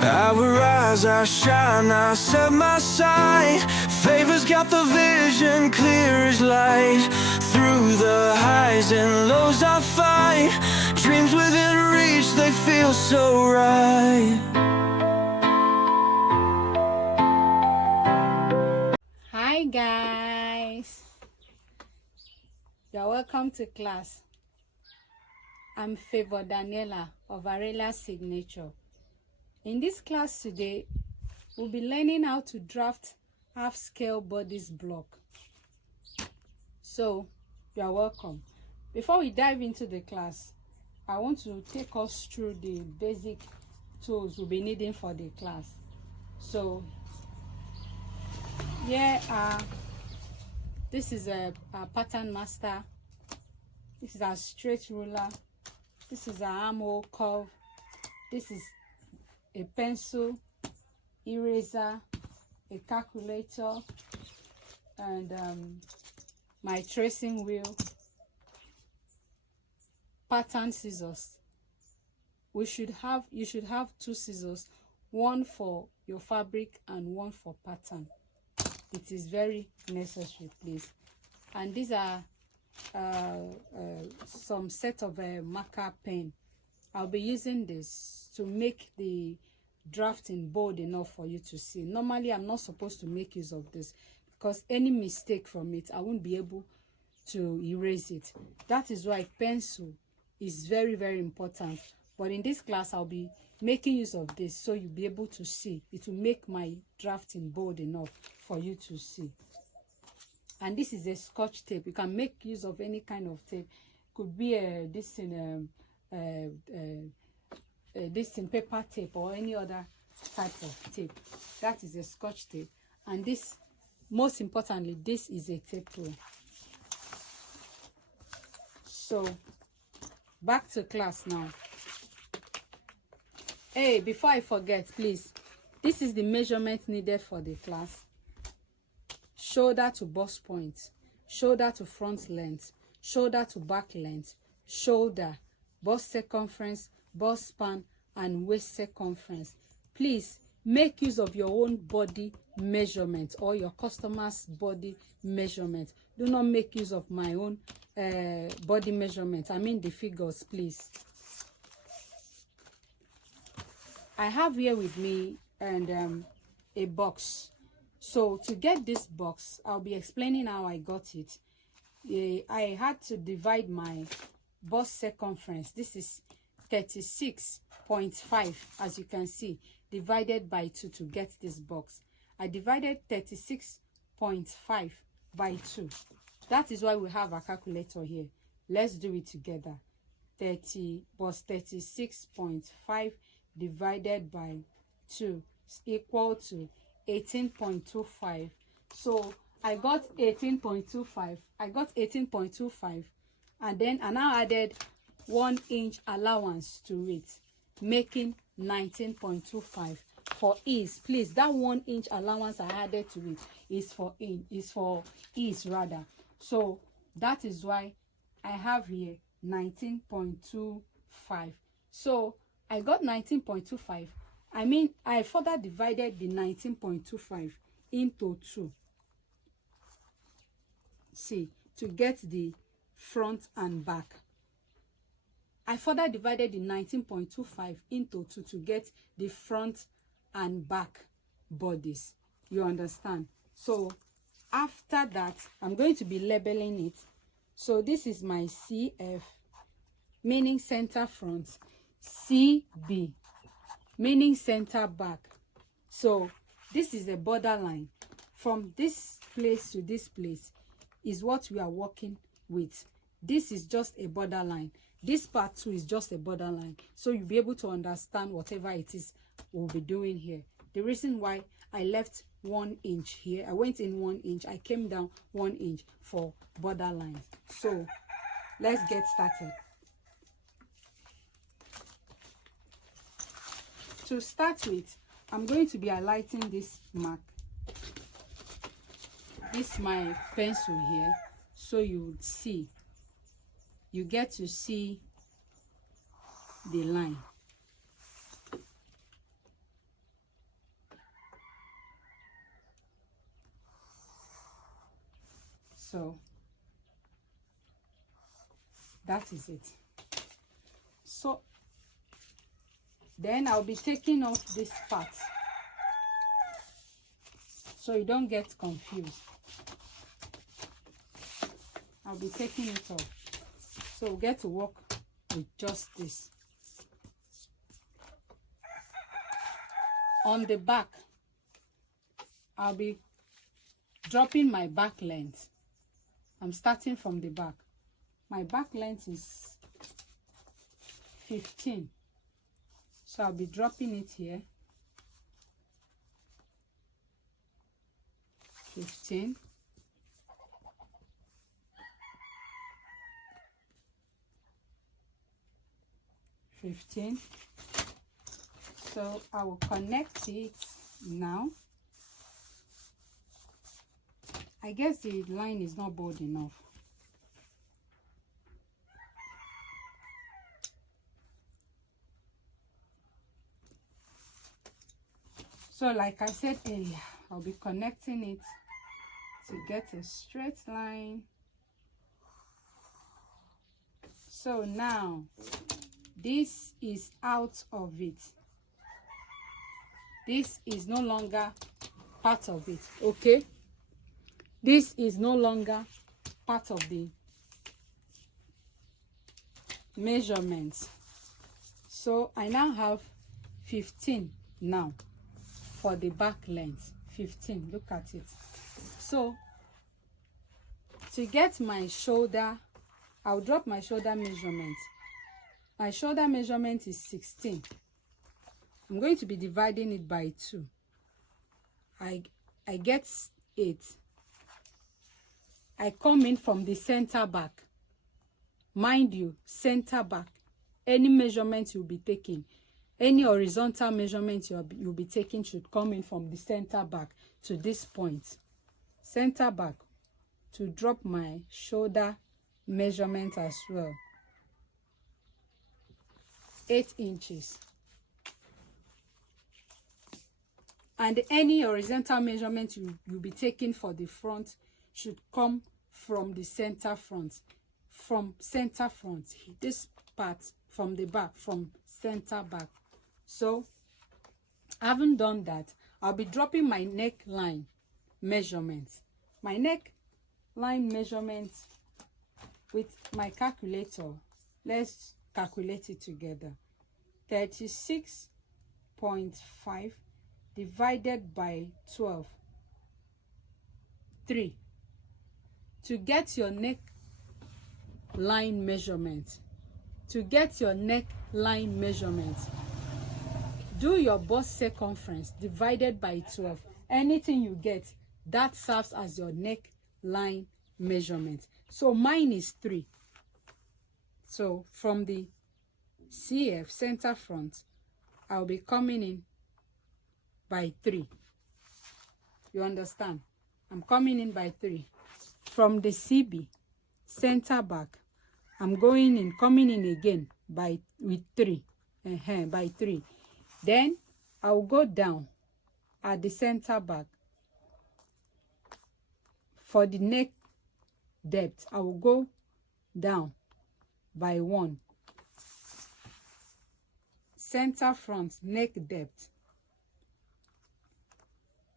I will rise, I shine, I set my sight. Favor's got the vision clear as light. Through the highs and lows I fight. Dreams within reach, they feel so right. Hi guys, you're welcome to class. I'm Favor Daniela of Aurelia Signature. In this class today, we'll be learning how to draft half-scale bodice block. So, you're welcome. Before we dive into the class, I want to take us through the basic tools we'll be needing for the class. So, here this is a pattern master. This is a straight ruler. This is an armhole curve. This is a pencil, eraser, a calculator, and my tracing wheel, pattern scissors. You should have 2 scissors, one for your fabric and one for pattern. It is very necessary, please. And these are some set of marker pen. I'll be using this to make the drafting bold enough for you to see. Normally I'm not supposed to make use of this because any mistake from it, I won't be able to erase it. That is why pencil is very, very important. But in this class I'll be making use of this so you'll be able to see. It will make my drafting bold enough for you to see. And this is a scotch tape. You can make use of any kind of tape. Could be this in paper tape or any other type of tape. That is a scotch tape. And this, most importantly, this is a tape rule. So back to class now. Hey, before I forget, please, this is the measurement needed for the class. Shoulder to bust point, shoulder to front length, shoulder to back length, shoulder, bust circumference, bust span, and waist circumference. Please make use of your own body measurement or your customer's body measurement. Do not make use of my own body measurement. I mean the figures, please. I have here with me and a box. So to get this box, I'll be explaining how I got it. I had to divide my bust circumference. This is 36.5, as you can see, divided by 2 to get this box. I divided 36.5 by 2. That is why we have a calculator here. Let's do it together. 30 plus 36.5 divided by 2 is equal to 18.25. So I got 18.25. I got 18.25, and then I now added 1 inch allowance to it, making 19.25. For ease, please, that 1 inch allowance I added to it is for ease rather. So that is why I have here 19.25. So I got 19.25. I mean, I further divided the 19.25 into 2. See, to get the front and back. I further divided the 19.25 into 2 to get the front and back bodies. You understand? So after that, I'm going to be labeling it. So this is my CF, meaning center front, CB, meaning center back. So this is the borderline. From this place to this place is what we are working with. This is just a borderline. This part too is just a borderline. So you'll be able to understand whatever it is we'll be doing here. The reason why I left 1 inch here, I went in 1 inch, I came down 1 inch for borderline. So let's get started. To start with, I'm going to be highlighting this mark. This is my pencil here, so you would see, you get to see the line. So that is it. So then I'll be taking off this part so you don't get confused. I'll be taking it off. So we'll get to work with just this. On the back, I'll be dropping my back length. I'm starting from the back. My back length is 15. So I'll be dropping it here. 15. So I will connect it now. I guess the line is not bold enough. So like I said earlier, I'll be connecting it to get a straight line. So now this is out of it. This is no longer part of it, okay? This is no longer part of the measurements. So I now have 15 now for the back length. 15, look at it. So to get my shoulder, I'll drop my shoulder measurement. My shoulder measurement is 16. I'm going to be dividing it by 2. I get 8. I come in from the center back. Mind you, center back. Any measurement you'll be taking, any horizontal measurement you'll be taking should come in from the center back to this point. Center back to drop my shoulder measurement as well. 8 inches. And any horizontal measurement you'll be taking for the front should come from the center front. From center front. This part from the back, from center back. So, having done that, I'll be dropping my neckline measurement. My neckline measurement with my calculator. Let's calculate it together. 36.5 divided by 12. 3. To get your neckline measurement. To get your neckline measurement, do your bust circumference divided by 12. Anything you get, that serves as your neckline measurement. So mine is 3. So from the CF, center front, I'll be coming in by 3. You understand? I'm coming in by 3. From the CB, center back, I'm coming in again with 3. By 3. Then I'll go down at the center back. For the neck depth, I will go down by 1. Center front, neck depth,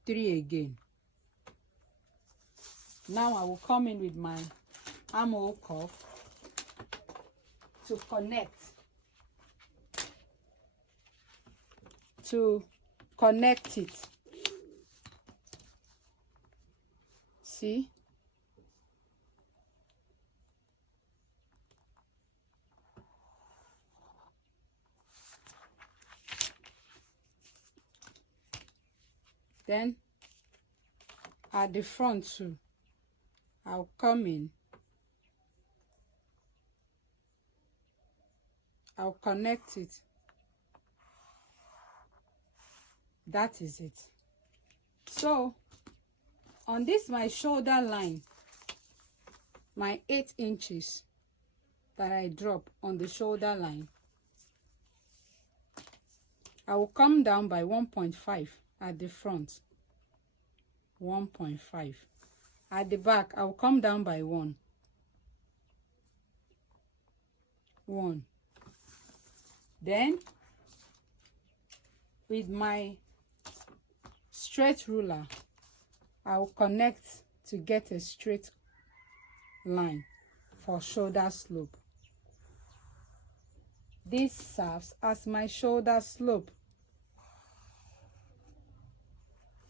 3 again. Now I will come in with my armhole cuff to connect it. See? Then at the front too, I'll come in. I'll connect it. That is it. So on this, my shoulder line, my 8 inches that I drop on the shoulder line, I will come down by 1.5 at the front. 1.5. At the back, I'll come down by 1. 1. Then with my straight ruler, I'll connect to get a straight line for shoulder slope. This serves as my shoulder slope.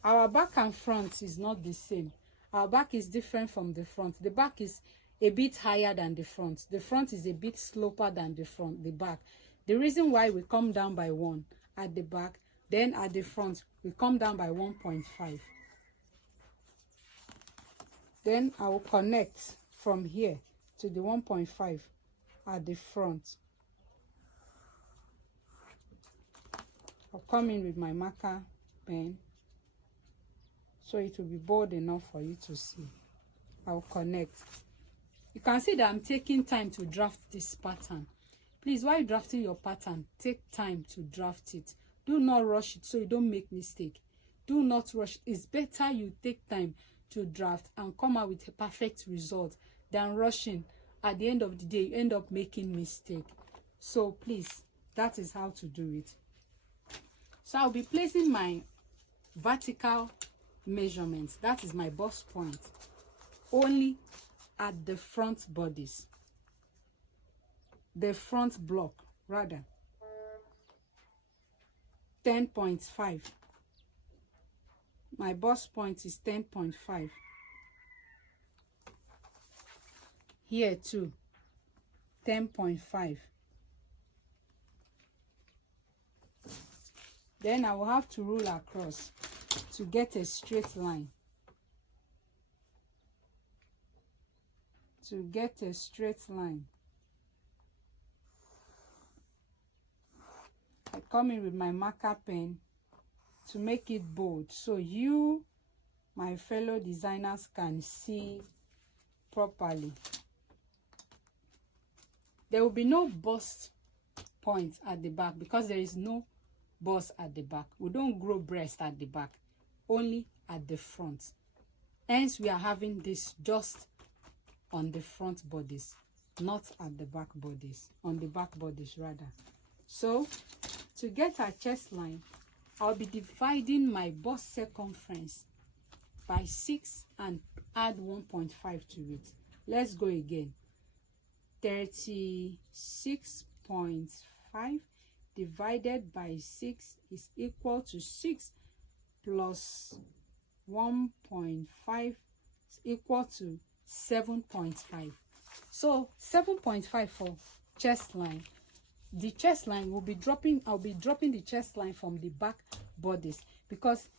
Our back and front is not the same. Our back is different from the front. The back is a bit higher than the front. The front is a bit sloper than the back. The reason why we come down by 1 at the back, then at the front, we come down by 1.5. Then I will connect from here to the 1.5 at the front. I'll come in with my marker pen so it will be bold enough for you to see. I'll connect. You can see that I'm taking time to draft this pattern. Please, while drafting your pattern, take time to draft it. Do not rush it so you don't make mistake. Do not rush. It's better you take time to draft and come out with a perfect result than rushing. At the end of the day, you end up making mistake. So please, that is how to do it. So I'll be placing my vertical measurements. That is my bust point. Only at the front bodice. The front block, rather. 10.5. My bust point is 10.5. Here too, 10.5. Then I will have to rule across to get a straight line. To get a straight line, I come in with my marker pen to make it bold so you, my fellow designers, can see properly. There will be no bust point at the back because there is no bust at the back. We don't grow breast at the back, only at the front. Hence we are having this just on the front bodice, not at the back bodice, on the back bodice rather. So to get our chest line, I'll be dividing my bust circumference by 6 and add 1.5 to it. Let's go again. 36.5 divided by 6 is equal to 6 plus 1.5 is equal to 7.5. So 7.5 for chest line. The chest line will be dropping. I'll be dropping the chest line from the back bodice because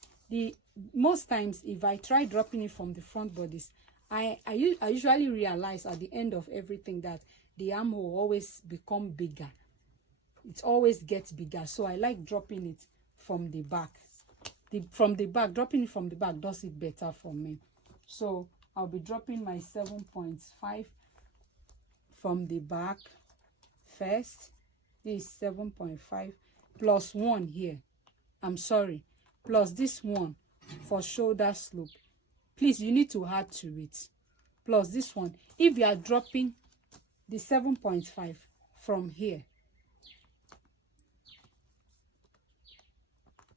most times if I try dropping it from the front bodice, I usually realize at the end of everything that the armhole always become bigger. It always gets bigger. So I like dropping it from the back. Dropping it from the back does it better for me. So I'll be dropping my 7.5 from the back first. This is 7.5 plus 1 here. I'm sorry. Plus this one for shoulder slope. Please, you need to add to it. Plus this one. If you are dropping the 7.5 from here,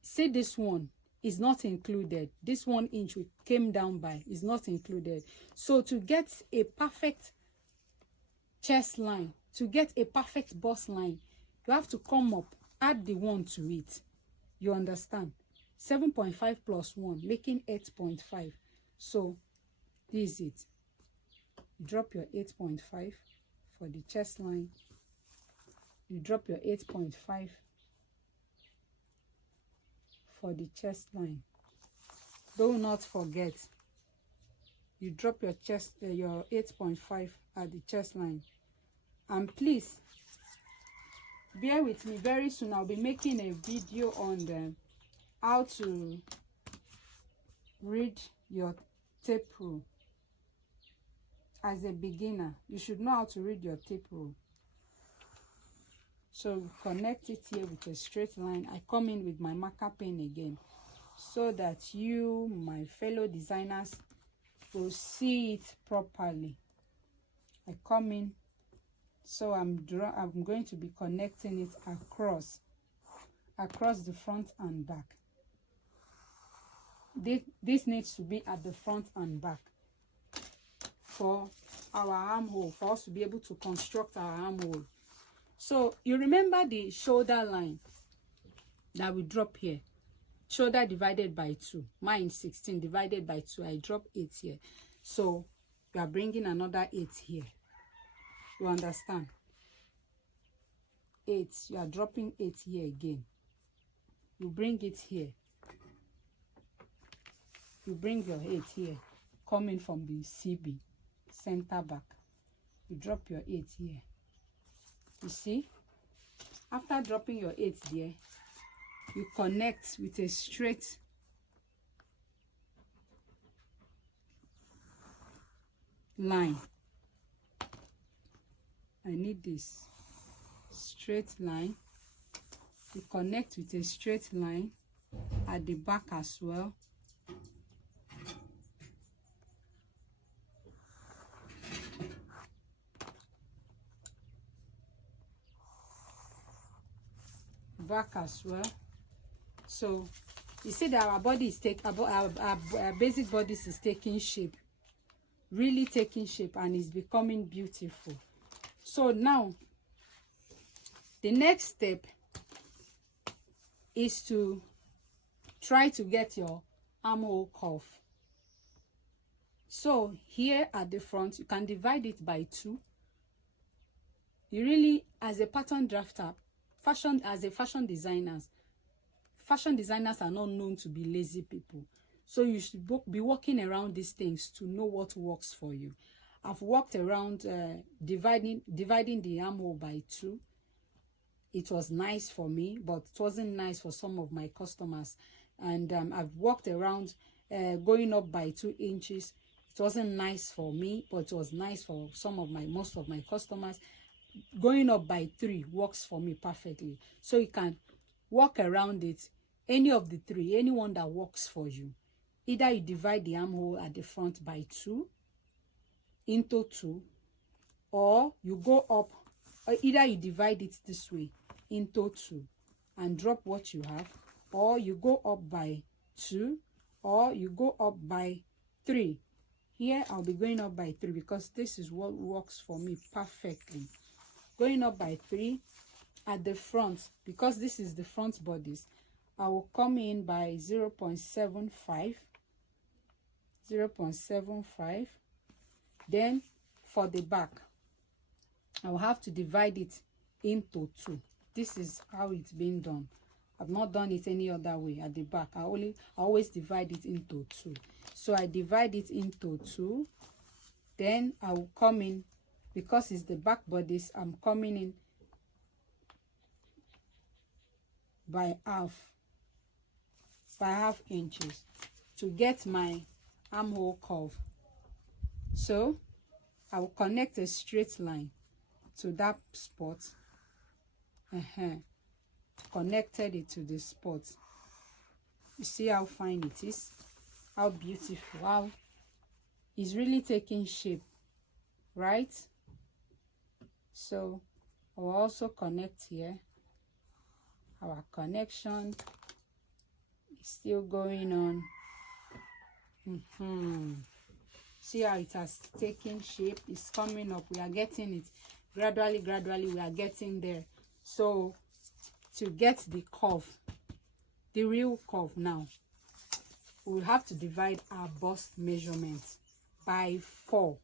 say this one is not included. This 1 inch we came down by is not included. So to get a perfect chest line, to get a perfect bust line, you have to come up, add the 1 to it. You understand? 7.5 plus 1, making 8.5. So this is it. You drop your 8.5 for the chest line. You drop your 8.5 for the chest line. Do not forget, you drop your 8.5 at the chest line. And please bear with me. Very soon I'll be making a video on how to read your tape rule. As a beginner, you should know how to read your tape rule. So connect it here with a straight line. I come in with my marker pen again so that you, my fellow designers, will see it properly. I come in, so I'm going to be connecting it across the front and back. This needs to be at the front and back for our armhole, for us to be able to construct our armhole. So you remember the shoulder line that we drop here, shoulder divided by 2. Mine 16 divided by 2. I drop 8 here, so we are bringing another 8 here. You understand? 8, you are dropping 8 here again. You bring it here. You bring your 8 here, coming from the CB, center back. You drop your 8 here. You see? After dropping your 8 there, you connect with a straight line. I need this straight line. You connect with a straight line at the back as well. Back as well. So you see that our body is our basic bodice is taking shape, really taking shape, and is becoming beautiful. So now the next step is to try to get your armhole curve. So here at the front, you can divide it by 2. You really, as a pattern drafter, fashion designers are not known to be lazy people. So you should be working around these things to know what works for you. I've worked around dividing the armhole by 2. It was nice for me, but it wasn't nice for some of my customers. And I've worked around going up by 2 inches. It wasn't nice for me, but it was nice for most of my customers. Going up by 3 works for me perfectly. So you can work around it, any of the 3, anyone that works for you. Either you divide the armhole at the front by 2 into 2, or you go up, or either you divide it this way into 2 and drop what you have, or you go up by 2, or you go up by 3. Here I'll be going up by 3 because this is what works for me perfectly. Going up by 3 at the front, because this is the front bodice, I will come in by 0.75. Then for the back, I will have to divide it into 2. This is how it's been done. I've not done it any other way. At the back, I always divide it into 2. So I divide it into 2. Then I will come in, because it's the back bodice, I'm coming in by half inches to get my armhole curve. So I will connect a straight line to that spot. Connected it to the spot. You see how fine it is, how beautiful, how it's really taking shape, right? So I will also connect here. Our connection is still going on. See how it has taken shape. It's coming up. We are getting it gradually. We are getting there. So to get the curve, the real curve now, we'll have to divide our bust measurement by 4.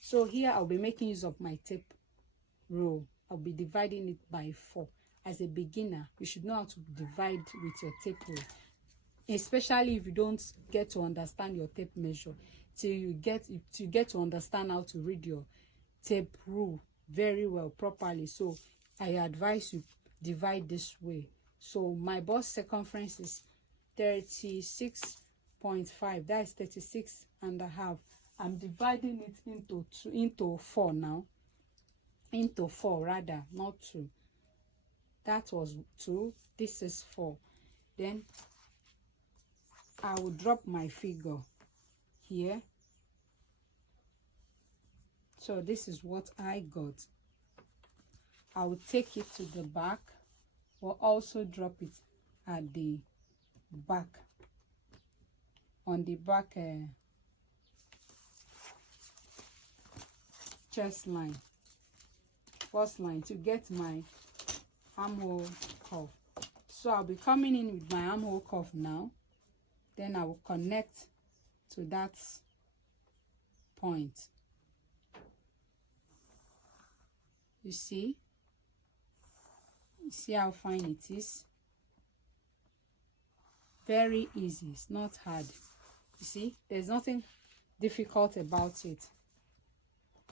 So here I'll be making use of my tape rule. I'll be dividing it by 4. As a beginner, you should know how to divide with your tape rule, especially if you don't get to understand your tape measure till you get to understand how to read your tape rule very well, properly. So I advise you divide this way. So my bust circumference is 36.5. that is 36.5. I'm dividing it into 4 now. Into 4 rather, not 2. That was 2. This is 4. Then I will drop my figure here So this is what I got. I will take it to the back, or also drop it at the back, on the back chest line, bust line, to get my armhole cuff. So I'll be coming in with my armhole cuff now. Then I will connect to that point. You see how fine it is? Very easy. It's not hard. You see, there's nothing difficult about it.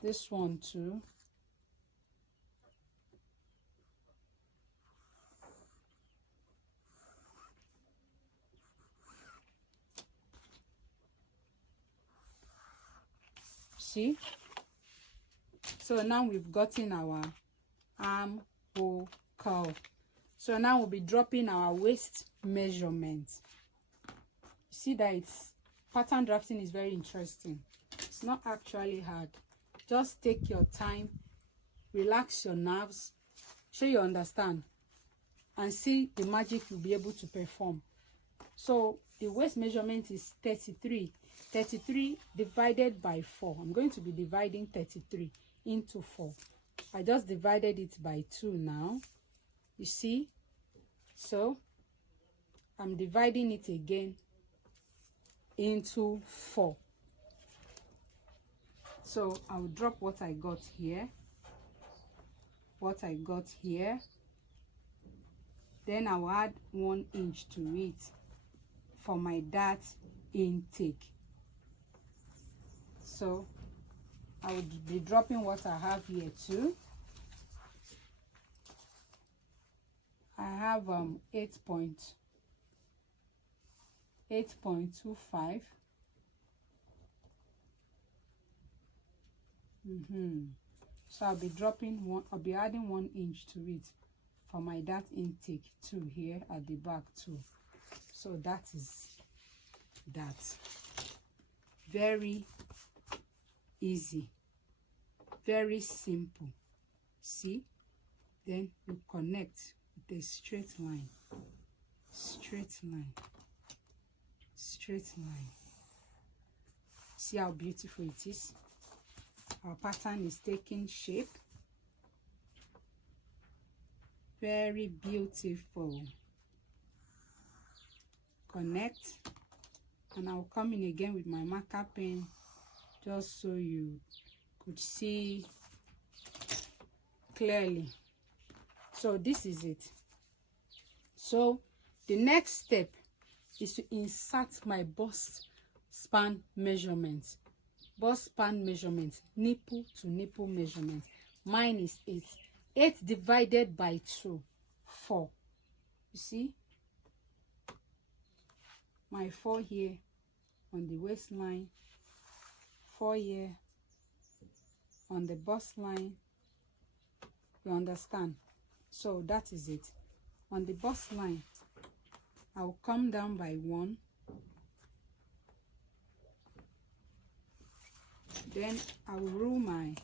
This one too. See? So now we've gotten our armhole curve. So now we'll be dropping our waist measurement. You see that it's pattern drafting is very interesting. It's not actually hard. Just take your time, relax your nerves, sure you understand, and see the magic you'll be able to perform. So the waist measurement is 33. 33 divided by 4. I'm going to be dividing 33 into 4. I just divided it by 2 now. You see? So I'm dividing it again into 4. So I'll drop what I got here. Then I'll add 1 inch to it for my dart intake. So I will be dropping what I have here too. I have 8.25. So I'll be adding 1 inch to it for my dart intake too, here at the back too. So that is that. Very easy, very simple. See? Then you connect with a straight line. See how beautiful it is? Our pattern is taking shape. Very beautiful. Connect, and I'll come in again with my marker pen just so you could see clearly. So this is it. So the next step is to insert my bust span measurement. Bust span measurement, nipple to nipple measurement. Mine is 8. 8 divided by 2, 4. You see? My 4 here on the waistline, 4 here on the bust line. You understand? So that is it. On the bust line, I'll come down by 1. Then I'll rule my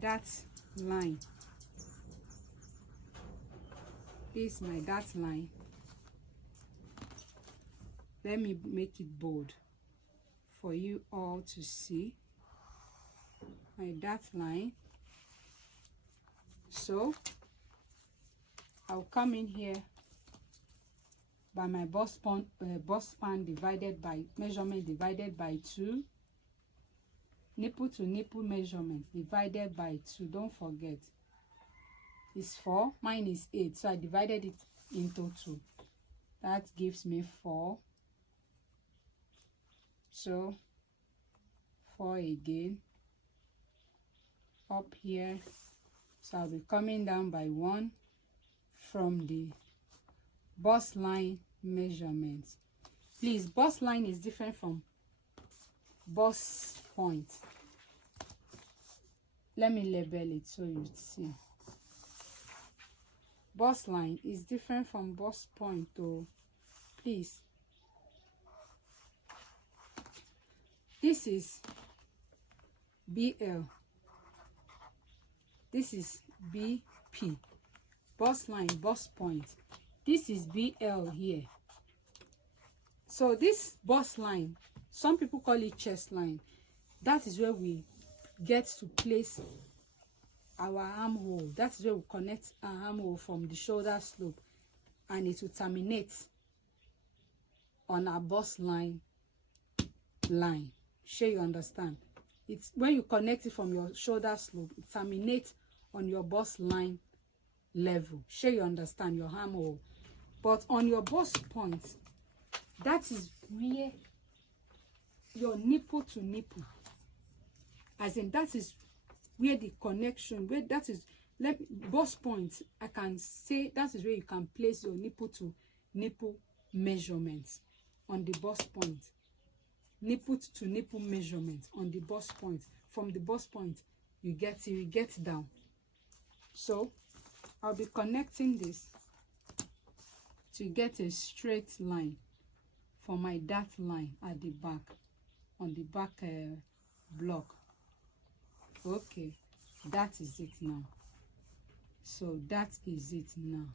dart line. This is my dart line. Let me make it bold for you all to see. My dart line. So I'll come in here by my bust span divided by measurement divided by 2. Nipple to nipple measurement divided by 2. Don't forget. It's 4. Mine is 8. So I divided it into 2. That gives me 4. So 4 again. Up here. So I'll be coming down by 1 from the bust line measurement. Please, bust line is different from bust point. Let me label it so you see. Bust line is different from bust point, though. Please, this is BL, this is BP, bust line, bust point. This is BL here. So this bust line, some people call it chest line. That is where we get to place our armhole. That is where we connect our armhole from the shoulder slope, and it will terminate on our bust line. Sure you understand? It's when you connect it from your shoulder slope, it terminates on your bust line level. Sure you understand? Your armhole. But on your bust point, that is where your nipple to nipple, as in that is where the connection, where that is, bust point, I can say that is where you can place your nipple to nipple measurements on the bust point. Nipple to nipple measurement on the bust point. From the bust point, you get down. So I'll be connecting this to get a straight line for my dart line at the back, on the back block. Okay, that is it now. So that is it now.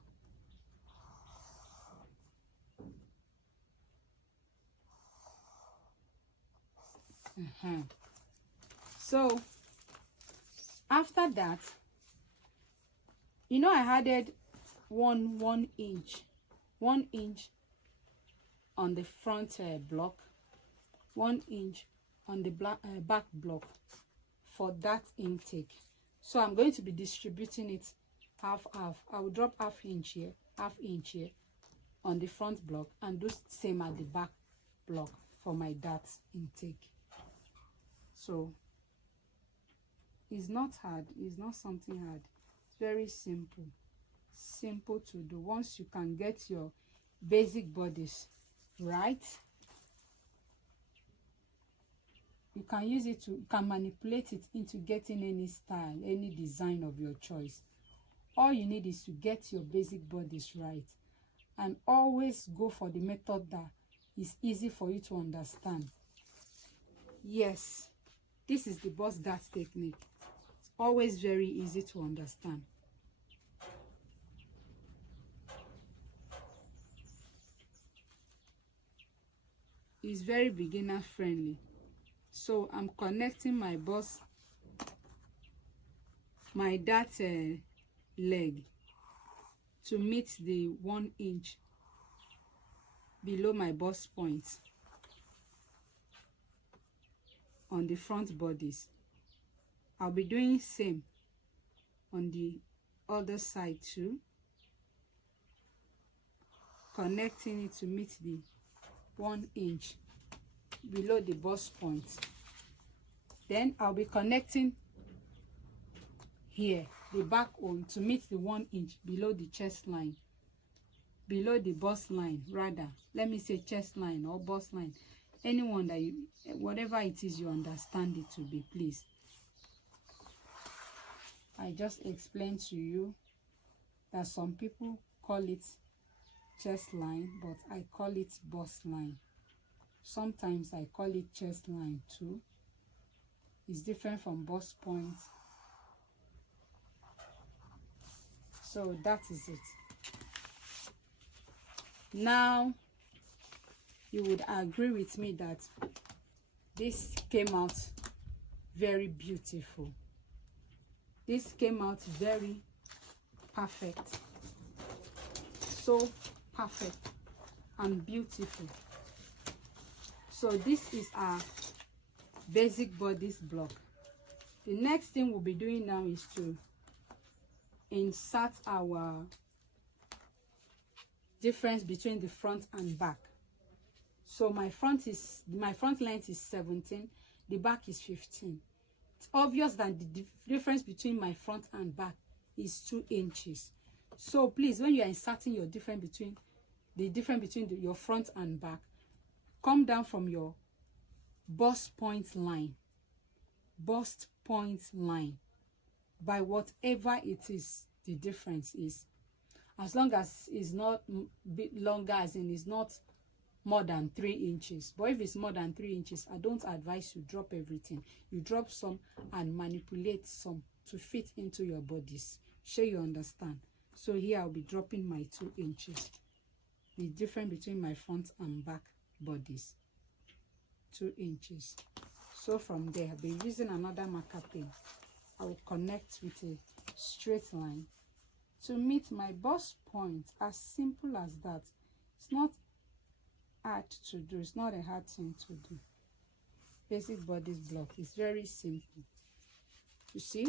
So after that, you know, I added one inch on the front block, 1 inch on the back block for that intake. So I'm going to be distributing it half. I will drop half inch here on the front block, and do same at the back block for my dart intake. So it's not hard, it's not something hard, it's very simple to do. Once you can get your basic bodice right, you can use it to, you can manipulate it into getting any style, any design of your choice. All you need is to get your basic bodice right, and always go for the method that is easy for you to understand. Yes, this is the bust dart technique. It's always very easy to understand. It's very beginner friendly. So I'm connecting my bust, my dart leg to meet the 1 inch below my bust point on the front bodice. I'll be doing same on the other side too, connecting it to meet the 1 inch below the bust point. Then I'll be connecting here the back one to meet the 1 inch below the chest line, below the bust line, rather let me say chest line or bust line, anyone that you, whatever it is you understand it to be, please. I just explained to you that some people call it chest line, but I call it bust line. Sometimes I call it chest line too. It's different from bust point. So that is it. Now you would agree with me that this came out very beautiful. This came out very perfect. So perfect and beautiful. So this is our basic bodice block. The next thing we'll be doing now is to insert our difference between the front and back. So my front length is 17, the back is 15. It's obvious that the difference between my front and back is 2 inches. So please, when you are inserting your difference between your front and back, come down from your bust point line by whatever it is the difference is, as long as it's not bit longer, as in it's not more than 3 inches. But if it's more than 3 inches, I don't advise you drop everything. You drop some and manipulate some to fit into your bodice. Sure you understand? So here I'll be dropping my 2 inches. The difference between my front and back bodice, 2 inches. So from there, I'll be using another marker pen. I will connect with a straight line to meet my bust point. As simple as that. It's not hard to do. It's not a hard thing to do. Basic bodice block is very simple. You see?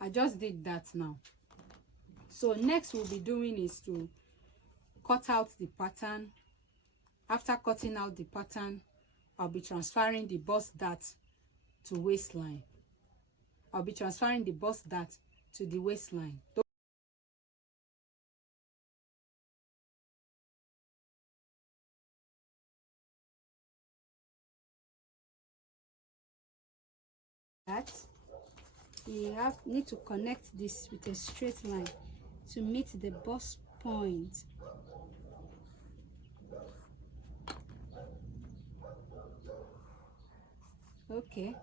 I just did that now. So next we'll be doing is to cut out the pattern. After cutting out the pattern, I'll be transferring the bust dart to waistline. I'll be transferring the bust dart to the waistline. That you need to connect this with a straight line to meet the bust point. Okay,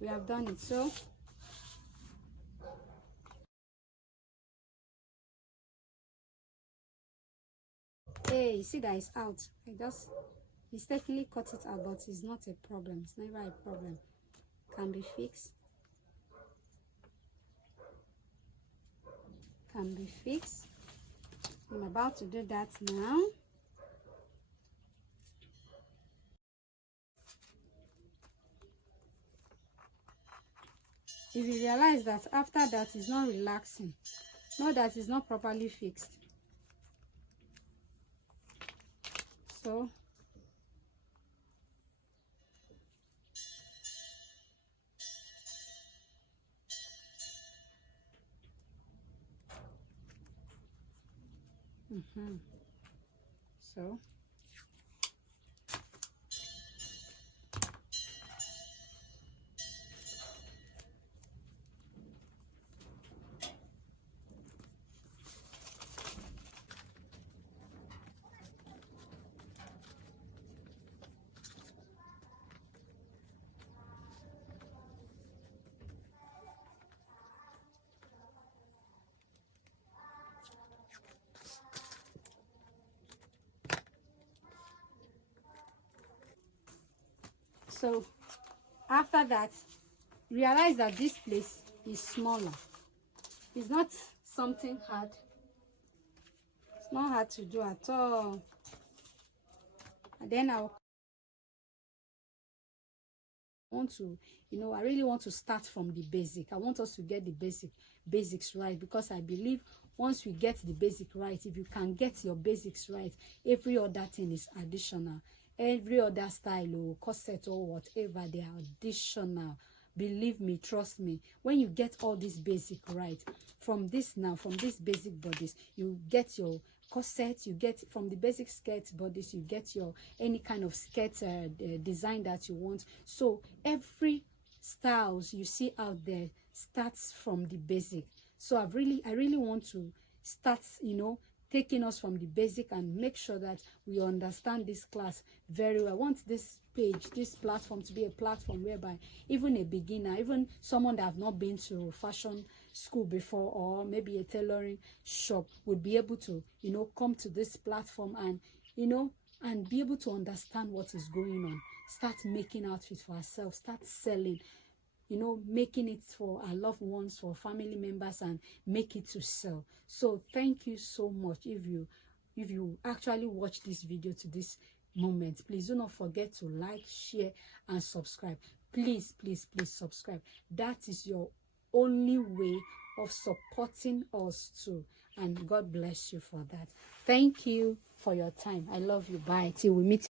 we have done it. So hey, you see that it's out. I just mistakenly cut it out, but it's not a problem. It's never a problem. Can be fixed. Can be fixed. I'm about to do that now. If you realize that after that it's not relaxing, know that it's not properly fixed. So so after that, realize that this place is smaller. It's not something hard. It's not hard to do at all. And then I want to, I really want to start from the basic. I want us to get the basics right, because I believe once we get the basic right, if you can get your basics right, every other thing is additional. Every other style or corset or whatever, they are additional. Believe me, trust me. When you get all this basic right, from this basic bodice, you get your corset, you get from the basic skirt bodice, you get your any kind of skirt design that you want. So every styles you see out there starts from the basic. So I really want to start, taking us from the basic and make sure that we understand this class very well. I want this page, this platform to be a platform whereby even a beginner, even someone that have not been to fashion school before, or maybe a tailoring shop, would be able to, come to this platform and, and be able to understand what is going on. Start making outfits for ourselves, start selling, making it for our loved ones, for family members, and make it to sell. So thank you so much. If you actually watch this video to this moment, please do not forget to like, share, and subscribe. Please subscribe. That is your only way of supporting us too, and God bless you for that. Thank you for your time. I love you. Bye till we meet.